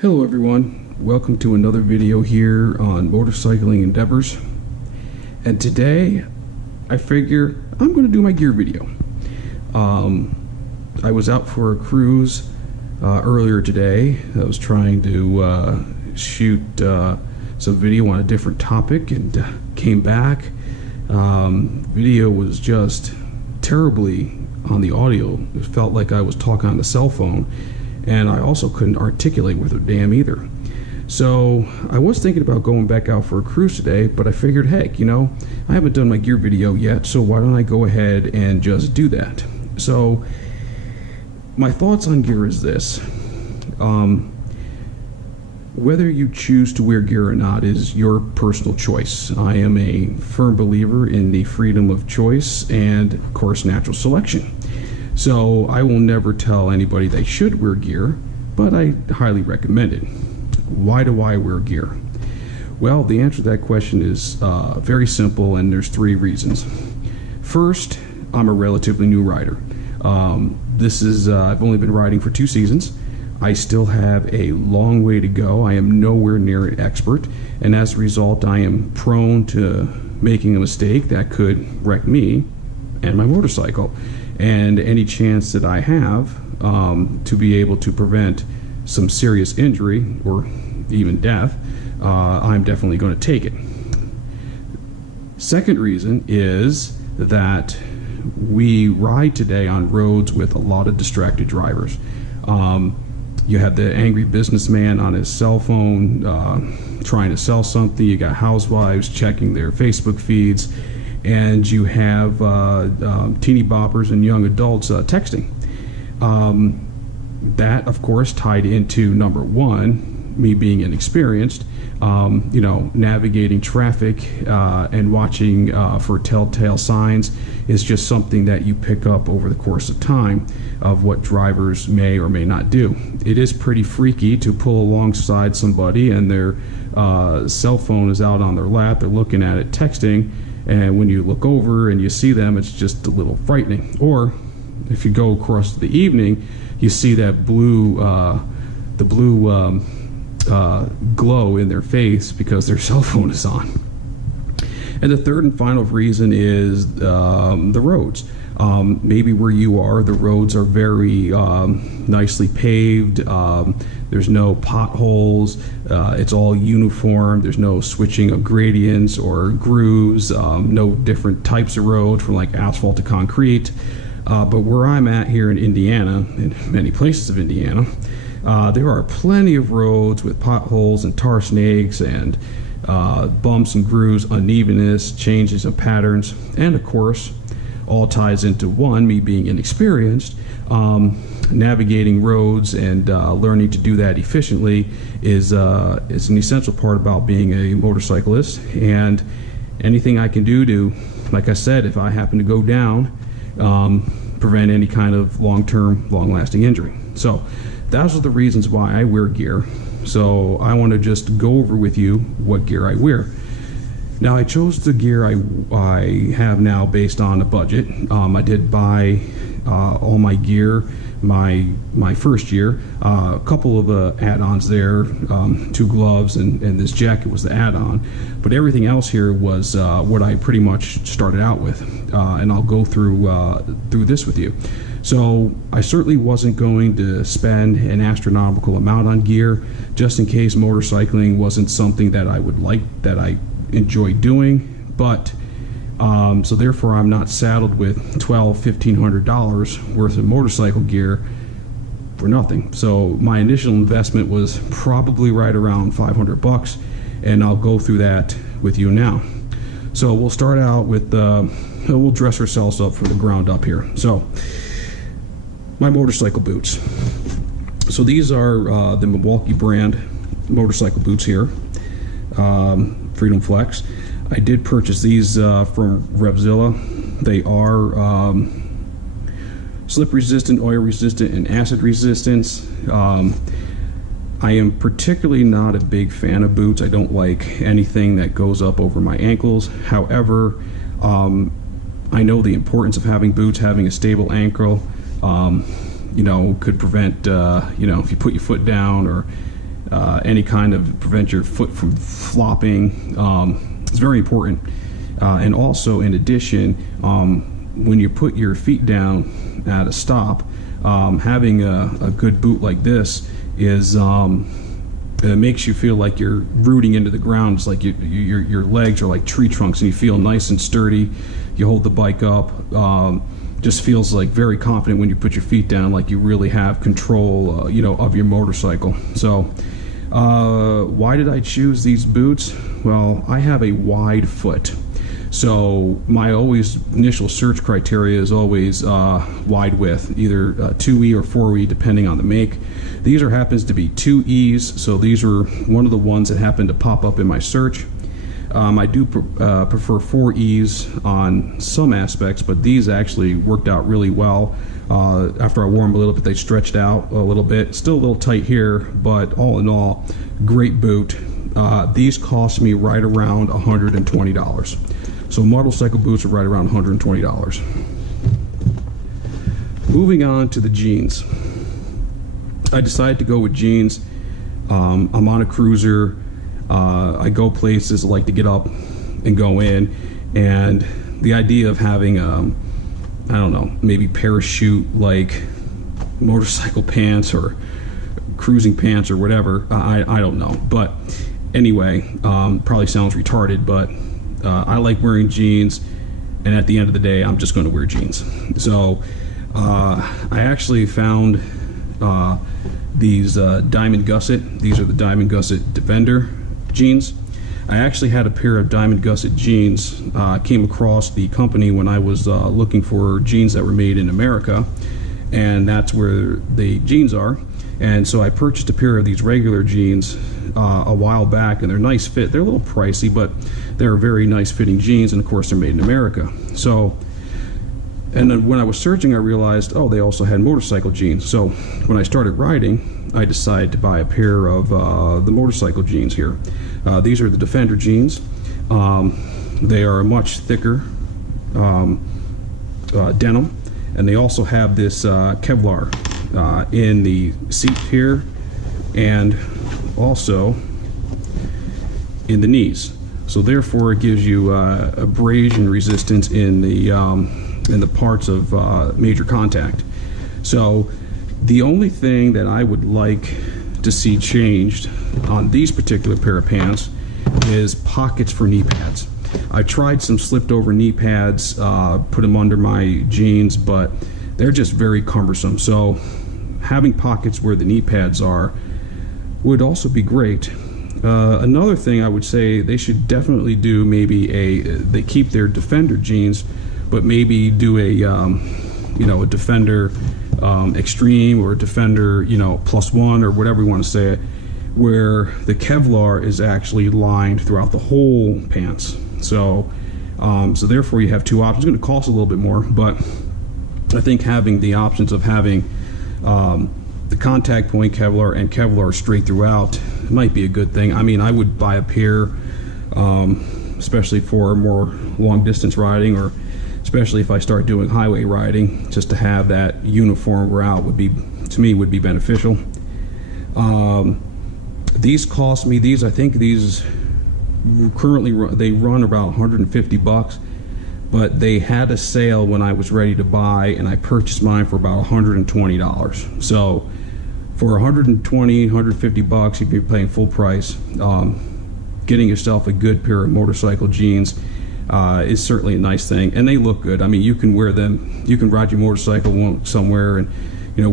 Hello everyone, welcome to another video here on motorcycling endeavors. And today I figure I'm going to do my gear video. I was out for a cruise earlier today. I was trying to shoot some video on a different topic and came back. Video was just terribly on the audio. It felt like I was talking on the cell phone, and I also couldn't articulate with a damn either. So I was thinking about going back out for a cruise today, but I figured, heck, you know, I haven't done my gear video yet, so why don't I go ahead and just do that? So my thoughts on gear is this. Whether you choose to wear gear or not is your personal choice. I am a firm believer in the freedom of choice and, of course, natural selection. So I will never tell anybody they should wear gear, but I highly recommend it. Why do I wear gear? Well, the answer to that question is very simple, and there's three reasons. First, I'm a relatively new rider. I've only been riding for 2 seasons. I still have a long way to go. I am nowhere near an expert, and as a result, I am prone to making a mistake that could wreck me and my motorcycle. And any chance that I have to be able to prevent some serious injury or even death, I'm definitely going to take it. Second reason is that we ride today on roads with a lot of distracted drivers. You have the angry businessman on his cell phone trying to sell something. You got housewives checking their Facebook feeds, and you have teeny boppers and young adults texting. That, of course, tied into number one, me being inexperienced, navigating traffic and watching for telltale signs is just something that you pick up over the course of time of what drivers may or may not do. It is pretty freaky to pull alongside somebody and their cell phone is out on their lap, they're looking at it, texting, and when you look over and you see them, it's just a little frightening. Or if you go across to the evening, you see that blue glow in their face because their cell phone is on. And the third and final reason is the roads. Maybe where you are, the roads are very nicely paved. There's no potholes. It's all uniform. There's no switching of gradients or grooves. No different types of road from like asphalt to concrete. But where I'm at here in Indiana, in many places of Indiana, there are plenty of roads with potholes and tar snakes and bumps and grooves, unevenness, changes of patterns, and of course, all ties into one, me being inexperienced. Navigating roads and learning to do that efficiently is an essential part about being a motorcyclist. And anything I can do to, like I said, if I happen to go down, prevent any kind of long-term, long-lasting injury. So those are the reasons why I wear gear. So I want to just go over with you what gear I wear. Now, I chose the gear I have now based on a budget. I did buy all my gear my first year. A couple of add-ons there, 2 gloves and this jacket was the add-on. But everything else here was what I pretty much started out with. And I'll go through this with you. So I certainly wasn't going to spend an astronomical amount on gear just in case motorcycling wasn't something that I would like, that I enjoy doing. But so therefore I'm not saddled with $1,500 worth of motorcycle gear for nothing. So my initial investment was probably right around $500, and I'll go through that with you now. So we'll start out with we'll dress ourselves up from the ground up here. So my motorcycle boots. So these are the Milwaukee brand motorcycle boots here, Freedom Flex. I did purchase these from Revzilla. They are slip resistant, oil resistant, and acid resistance. I am particularly not a big fan of boots. I don't like anything that goes up over my ankles. However, I know the importance of having boots, having a stable ankle. Could prevent, if you put your foot down or any kind of prevent your foot from flopping. It's very important. And also, in addition, when you put your feet down at a stop, having a good boot like this is it makes you feel like you're rooting into the ground. It's like your legs are like tree trunks, and you feel nice and sturdy. You hold the bike up. Just feels like very confident when you put your feet down, like you really have control, of your motorcycle. So, why did I choose these boots? Well, I have a wide foot. So my initial search criteria is always wide width, either 2E or 4E depending on the make. These happens to be 2Es, so these are one of the ones that happened to pop up in my search. I do prefer 4Es on some aspects, but these actually worked out really well. After I wore them a little bit, they stretched out a little bit. Still a little tight here, but all in all, great boot. These cost me right around $120. So motorcycle boots are right around $120. Moving on to the jeans. I decided to go with jeans. I'm on a cruiser. I go places, I like to get up and go in. And the idea of having, I don't know, maybe parachute-like motorcycle pants or cruising pants or whatever, I don't know. But anyway, probably sounds retarded, but I like wearing jeans, and at the end of the day, I'm just going to wear jeans. So I actually found these Diamond Gusset. These are the Diamond Gusset Defender jeans. I actually had a pair of Diamond Gusset jeans. Came across the company when I was looking for jeans that were made in America, and that's where the jeans are. And so I purchased a pair of these regular jeans a while back, and they're nice fit. They're a little pricey, but they're very nice fitting jeans, and of course they're made in America. So, and then when I was searching, I realized, oh, they also had motorcycle jeans. So when I started riding, I decided to buy a pair of the motorcycle jeans here. These are the Defender jeans. They are much thicker denim, and they also have this Kevlar in the seat here, and also in the knees. So therefore, it gives you abrasion resistance in the parts of major contact. So the only thing that I would like to see changed on these particular pair of pants is pockets for knee pads. I tried some slipped over knee pads, put them under my jeans, but they're just very cumbersome. So having pockets where the knee pads are would also be great. Another thing I would say they should definitely do, maybe they keep their Defender jeans, but maybe do a Defender Extreme or a Defender +1 or whatever you want to say it, where the Kevlar is actually lined throughout the whole pants. So therefore you have two options. It's going to cost a little bit more, but I think having the options of having the contact point Kevlar and Kevlar straight throughout might be a good thing. I mean, I would buy a pair, especially for more long distance riding, or especially if I start doing highway riding, just to have that uniform route would be, to me, would be beneficial. These cost me, I think these currently they run about $150, but they had a sale when I was ready to buy, and I purchased mine for about $120. So for $120, $150, if you're paying full price, getting yourself a good pair of motorcycle jeans is certainly a nice thing, and they look good. I mean, you can wear them, you can ride your motorcycle somewhere and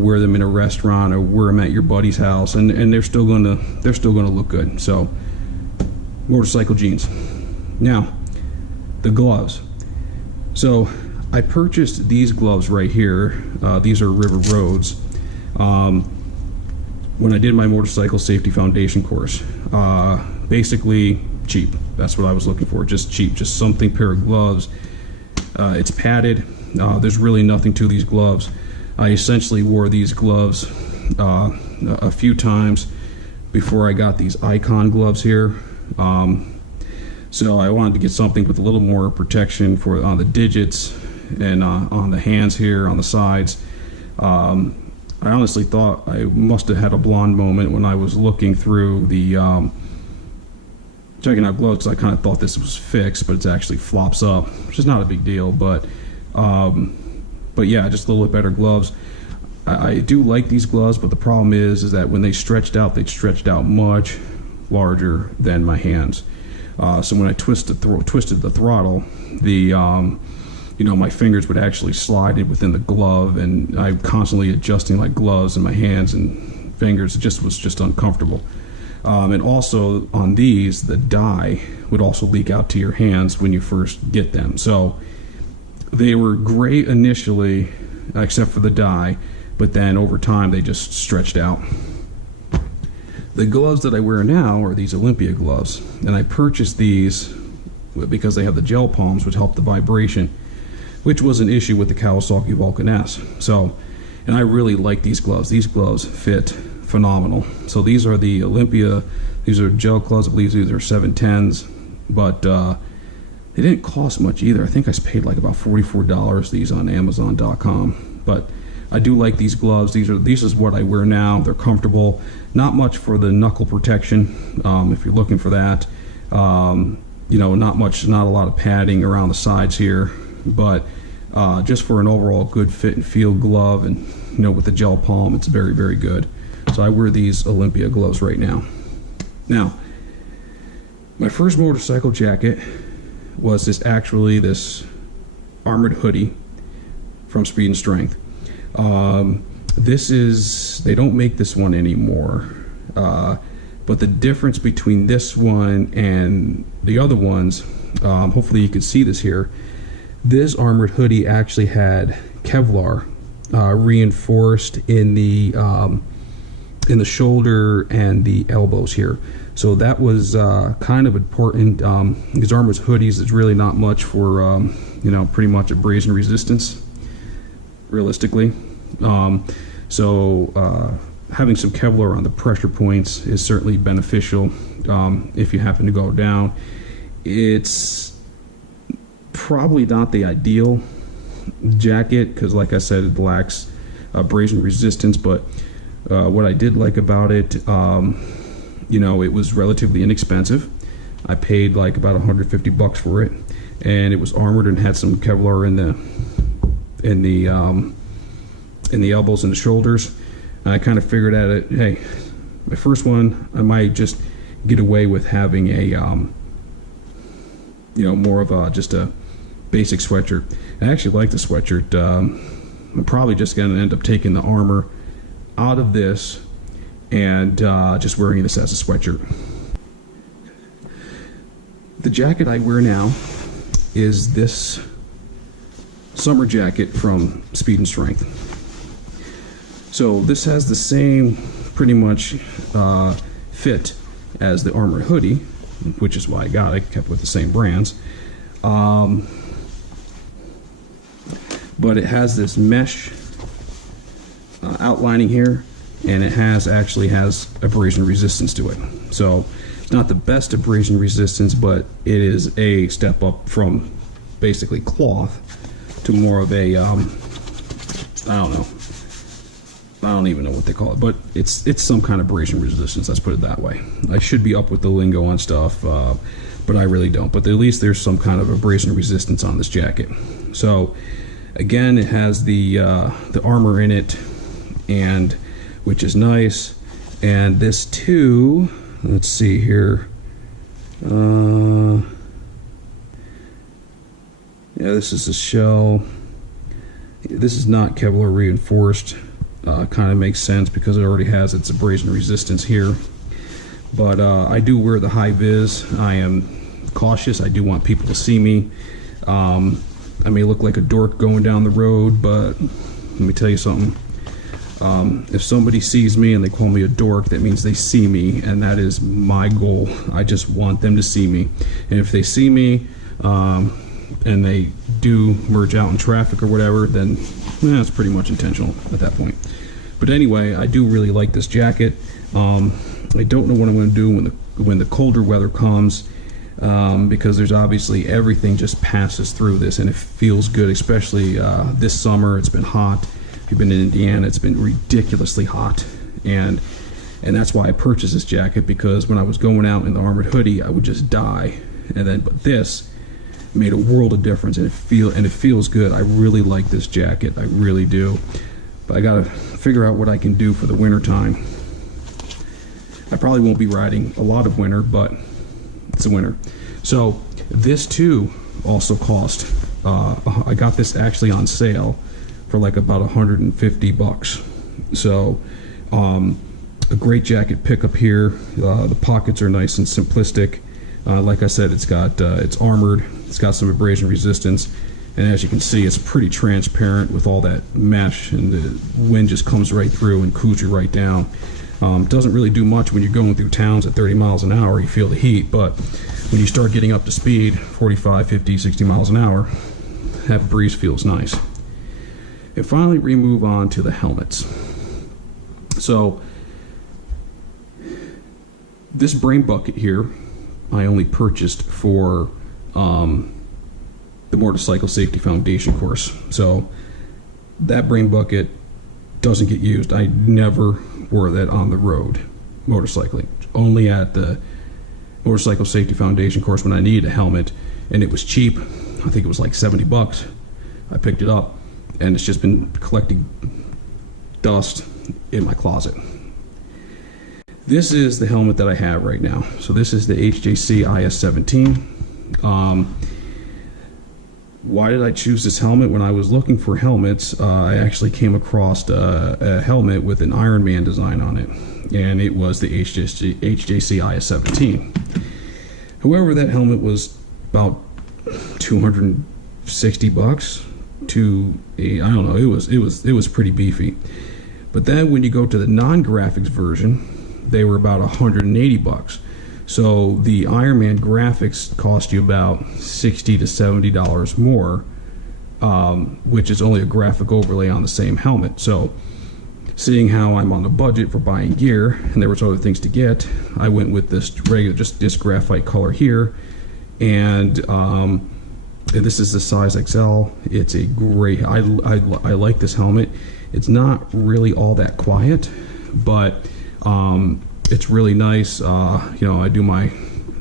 wear them in a restaurant or wear them at your buddy's house, and they're still gonna look good. So motorcycle jeans. Now the gloves. So I purchased these gloves right here. These are River Roads. When I did my motorcycle safety foundation course, basically cheap. That's what I was looking for, just cheap, just something, pair of gloves. It's padded. There's really nothing to these gloves. I essentially wore these gloves a few times before I got these Icon gloves here. So I wanted to get something with a little more protection on the digits and on the hands here, on the sides. I honestly thought I must have had a blonde moment when I was looking through the checking out gloves, because I kind of thought this was fixed, but it actually flops up, which is not a big deal. But yeah, just a little bit better gloves. I do like these gloves, but the problem is that when they stretched out, they stretched out much larger than my hands. So when I twisted the throttle, my fingers would actually slide in within the glove, and I'm constantly adjusting my gloves and my hands and fingers. It was just uncomfortable. And also on these, the dye would also leak out to your hands when you first get them. So they were great initially, except for the dye, but then over time they just stretched out. The gloves that I wear now are these Olympia gloves, and I purchased these because they have the gel palms, which help the vibration, which was an issue with the Kawasaki Vulcan S. And I really like these gloves. These gloves fit phenomenal. So these are the Olympia, these are gel gloves. I believe these are 710s, but they didn't cost much either. I think I paid like about $44 these on Amazon.com. But I do like these gloves. These is what I wear now. They're comfortable. Not much for the knuckle protection, if you're looking for that. Not a lot of padding around the sides here, but just for an overall good fit and feel glove, and with the gel palm, it's very, very good. So I wear these Olympia gloves right now. Now, my first motorcycle jacket was this armored hoodie from Speed and Strength. They don't make this one anymore, but the difference between this one and the other ones, hopefully you can see this here, this armored hoodie actually had Kevlar reinforced in the shoulder and the elbows here. So that was kind of important. These armored hoodies is really not much for pretty much abrasion resistance, realistically. Having some Kevlar on the pressure points is certainly beneficial if you happen to go down. It's probably not the ideal jacket because, like I said, it lacks abrasion resistance, but what I did like about it, it was relatively inexpensive. I paid like about $150 for it, and it was armored and had some Kevlar in the elbows and the shoulders. And I kind of figured at it, hey, my first one, I might just get away with having a more of just a basic sweatshirt. I actually like the sweatshirt. I'm probably just going to end up taking the armor out of this and just wearing this as a sweatshirt. The jacket I wear now is this summer jacket from Speed and Strength. So this has the same pretty much fit as the armored hoodie, which is why I got it. I kept with the same brands. But it has this mesh outlining here, and it actually has abrasion resistance to it. So it's not the best abrasion resistance, but it is a step up from basically cloth to more of a I don't even know what they call it, but it's some kind of abrasion resistance, let's put it that way. I should be up with the lingo on stuff, but I really don't. But at least there's some kind of abrasion resistance on this jacket. So again, it has the armor in it, and which is nice. And this too, let's see here. Yeah, this is a shell. This is not Kevlar reinforced. Kind of makes sense because it already has its abrasion resistance here. But I do wear the high vis. I am cautious. I do want people to see me. I may look like a dork going down the road, but let me tell you something. If somebody sees me and they call me a dork, that means they see me, and that is my goal. I just want them to see me. And if they see me and they do merge out in traffic or whatever, then it's pretty much intentional at that point. But anyway, I do really like this jacket. I don't know what I'm going to do when the colder weather comes, because there's obviously everything just passes through this, and it feels good, especially this summer. It's been hot. If you've been in Indiana, it's been ridiculously hot, and that's why I purchased this jacket, because when I was going out in the armored hoodie, I would just die. But this made a world of difference, and it feels good. I really like this jacket, I really do. But I gotta figure out what I can do for the winter time. I probably won't be riding a lot of winter, but it's the winter. So this too also cost. I got this actually on sale for like about 150 bucks. So a great jacket pickup here. The pockets are nice and simplistic. Like I said, it's armored. It's got some abrasion resistance, and as you can see, it's pretty transparent with all that mesh, and the wind just comes right through and cools you right down. Doesn't really do much when you're going through towns at 30 miles an hour. You feel the heat, but when you start getting up to speed, 45, 50, 60 miles an hour, that breeze feels nice. And finally, we move on to the helmets. So this brain bucket here, I only purchased for the Motorcycle Safety Foundation course. So that brain bucket doesn't get used. I never wore that on the road motorcycling. Only at the Motorcycle Safety Foundation course when I needed a helmet, and it was cheap. I think it was like 70 bucks. I picked it up, and it's just been collecting dust in my closet. This is the helmet that I have right now. So this is the HJC IS-17. Why did I choose this helmet? When I was looking for helmets, I actually came across a helmet with an Iron Man design on it, and it was the HJC IS-17. However, that helmet was about 260 bucks to I don't know. It was pretty beefy. But then when you go to the non-graphics version, they were about 180 bucks. So the Iron Man graphics cost you about $60 to $70 more, which is only a graphic overlay on the same helmet. So seeing how I'm on a budget for buying gear, and there was other things to get, I went with this regular, just this graphite color here, and this is the size XL. It's a great, I like this helmet. It's not really all that quiet, but it's really nice. You know,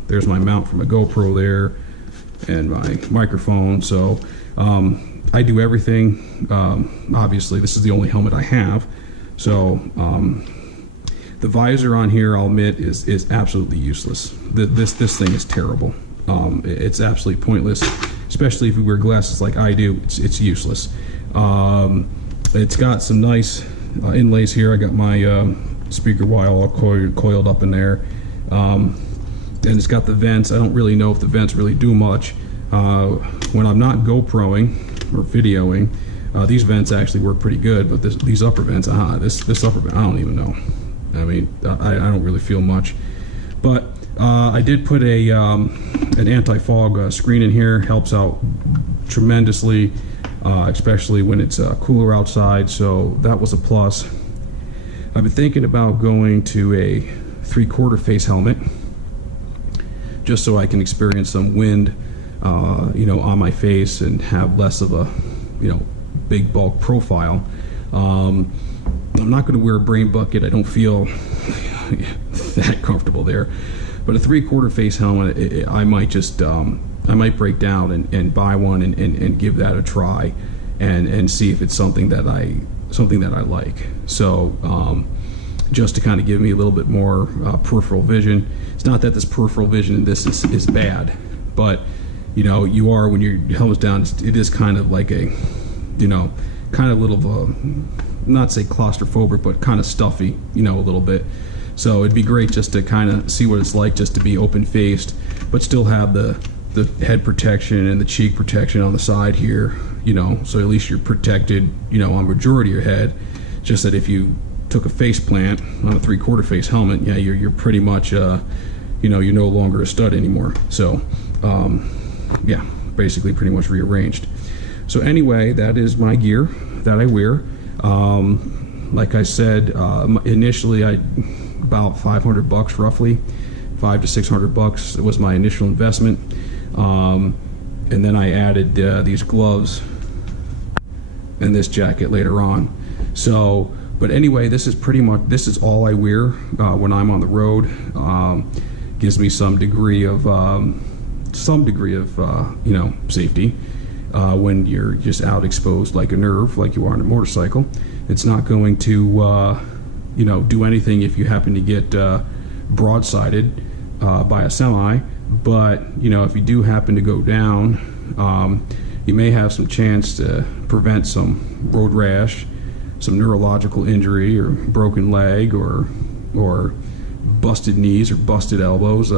there's my mount for my GoPro there, and my microphone. So I do everything. Obviously, this is the only helmet I have. So the visor on here, I'll admit, is absolutely useless. This thing is terrible. It's absolutely pointless, especially if you wear glasses like I do. It's useless. It's got some nice inlays here. I got my speaker wire all coiled up in there, and it's got the vents. I don't really know if the vents really do much. When I'm not GoProing or videoing, these vents actually work pretty good, but these upper vents, this upper vent, I don't even know. I mean, I don't really feel much. But I did put an anti-fog screen in here. Helps out tremendously, especially when it's cooler outside, so that was a plus. I've been thinking about going to a 3/4 face helmet, just so I can experience some wind, you know, on my face and have less of a, you know, big bulk profile. I'm not going to wear a brain bucket. I don't feel that comfortable there. But a 3/4 face helmet, I might just, I might break down and buy one and give that a try, and see if it's something that I like. So just to kind of give me a little bit more peripheral vision. It's not that this peripheral vision in this is bad, but you know, you are, when your helmet's down, it is kind of like a, you know, kind of little of a, not say claustrophobic, but kind of stuffy, you know, a little bit. So it'd be great just to kind of see what it's like just to be open-faced, but still have the head protection and the cheek protection on the side here, you know, so at least you're protected, you know, on majority of your head. Just that if you took a face plant on a 3/4 face helmet, yeah, you're pretty much, you know, you're no longer a stud anymore. So, yeah, basically pretty much rearranged. So anyway, that is my gear that I wear. Like I said, initially about 500 bucks roughly, 500 to 600 bucks was my initial investment. And then I added these gloves and this jacket later on. So, but anyway, this is all I wear when I'm on the road. Gives me some degree of safety when you're just out exposed like a nerve, like you are on a motorcycle. It's not going to do anything if you happen to get broadsided by a semi. But if you do happen to go down, you may have some chance to prevent some road rash, some neurological injury, or broken leg, or busted knees or busted elbows.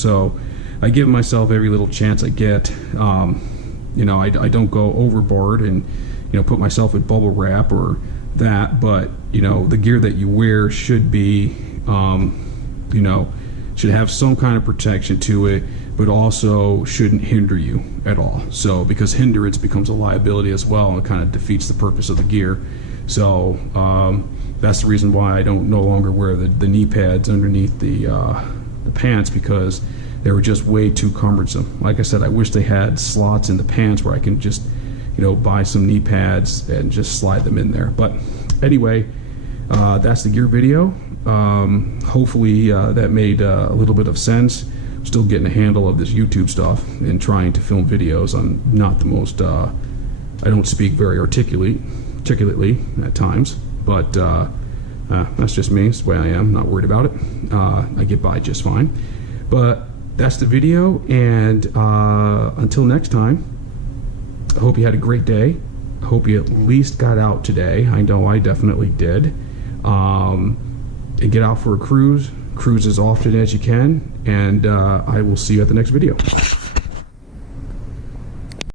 So I give myself every little chance I get. I don't go overboard and put myself in bubble wrap or that, but the gear that you wear should be should have some kind of protection to it, but also shouldn't hinder you at all. So because hindrance becomes a liability as well, and it kind of defeats the purpose of the gear. So that's the reason why I don't no longer wear the knee pads underneath the pants, because they were just way too cumbersome. Like I said, I wish they had slots in the pants where I can just buy some knee pads and just slide them in there. But anyway, that's the gear video. Hopefully that made a little bit of sense. I'm still getting a handle of this YouTube stuff and trying to film videos. I'm not the most I don't speak very articulately at times, but that's just me. It's the way I am. Not worried about it. I get by just fine. But that's the video, and until next time, I hope you had a great day. I hope you at least got out today. I know I definitely did. And get out for a cruise as often as you can, and I will see you at the next video.